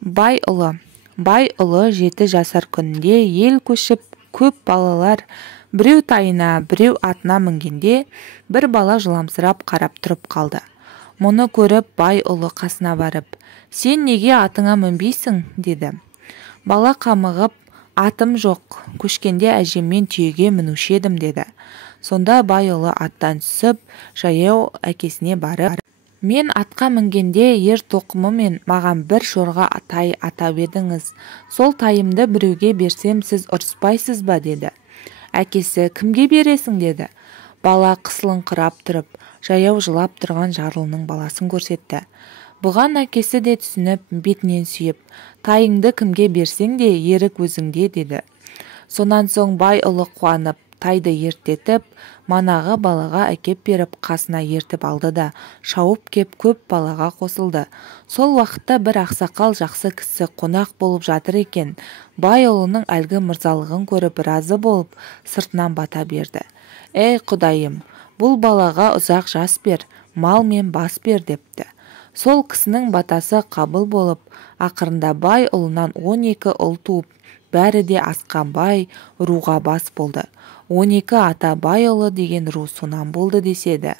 Бай ұлы 7 жасар күнінде ел көшіп көп балалар біреу тайына, біреу атына мінгенде бір бала жыламсырап қарап тұрып қалды. Мұны көріп бай ұлы қасына барып, «Сен неге атыңа мінбейсің?» деді. Бала қамығып, «Атым жоқ, көшкенде әжеммен түйеге мінуші едім» деді. Сонда бай ұлы аттан түсіп, жаяу әкесіне барып, «Мен атқа мінгенде ер тоқымымен маған бір жорға тай атап едіңіз. Сол тайымды біреуге берсем сіз ұрыспайсыз ба?» деді. Әкесі, «Кімге бересің?» деді. Бала қысылыңқырап тұрып, жаяу жылап тұрған жарлының баласын көрсетті. Бұған әкесі де түсініп, бетінен сүйіп, «Тайыңды кімге берсең де ерік өзіңде» деді. Сонан соң бай ұлы қуанып, тайды ертетіп, манағы балаға әкеп беріп, қасына ертіп алды да, шауып кеп көп балаға қосылды. Сол уақытта бір ақсақал жақсы кісі қонақ болып жатыр екен. Бай ұлының әлгі мырзалығын көріп разы болып, сыртынан бата берді. «Ей құдайым, бұл балаға ұзақ жас бер, мал мен бас бер» депті. Сол кісінің батасы қабыл болып, ақырында бай ұлынан 12 ұл туып, бәрі де асқан бай руға бас болды. 12 ата бай ұлы деген ру сонан болды деседі.